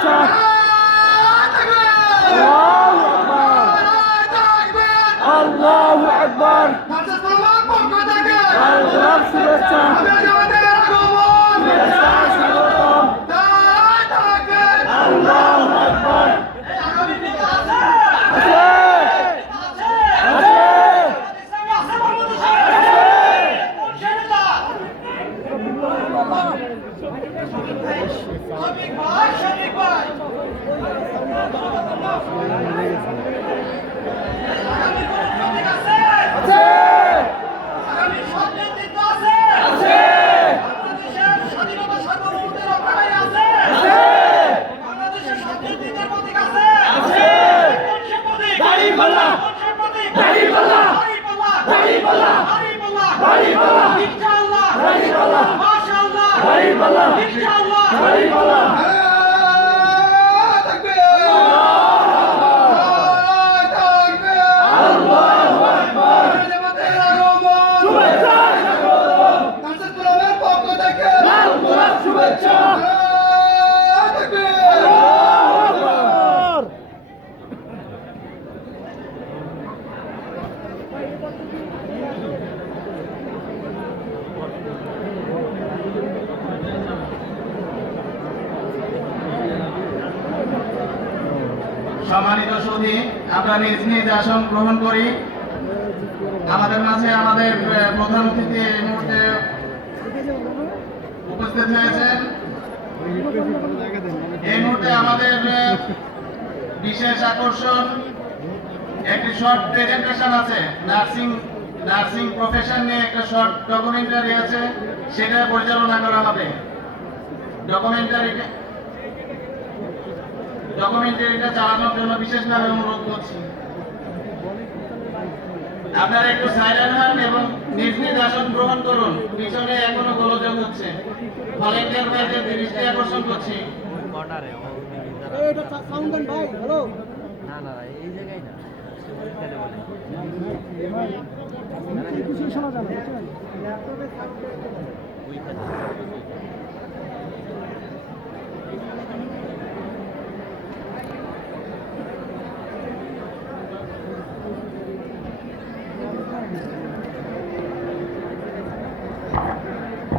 শুভেচ্ছা। আল্লাহু আকবার। আল্লাহর শুভেচ্ছা। আল্লাহু আকবার। সম্মানিত সুধী, আমরা নিজ নিজ আসন গ্রহণ করি। আমাদের মাঝে আমাদের প্রধান অতিথি এই মুহূর্তে উপস্থিত হয়েছেন। এই মুহূর্তে আমাদের বিশেষ আকর্ষণ একটি শর্ট প্রেজেন্টেশন আছে। নার্সিং প্রফেশন নিয়ে একটা শর্ট ডকুমেন্টারি আছে, সেটা পরিচালনা করা হবে। ডকুমেন্টারিটা চালানোর জন্য বিশেষভাবে অনুরোধ করছি। আপনারা একটু সাইলেন্ট হন এবং নিজ নিজ আসন গ্রহণ করুন। পিছনে এখনো গোলযোগ হচ্ছে। ভলেন্টিয়ার ভাইদের দৃষ্টি আকর্ষণ করছি। শোনা যাবে।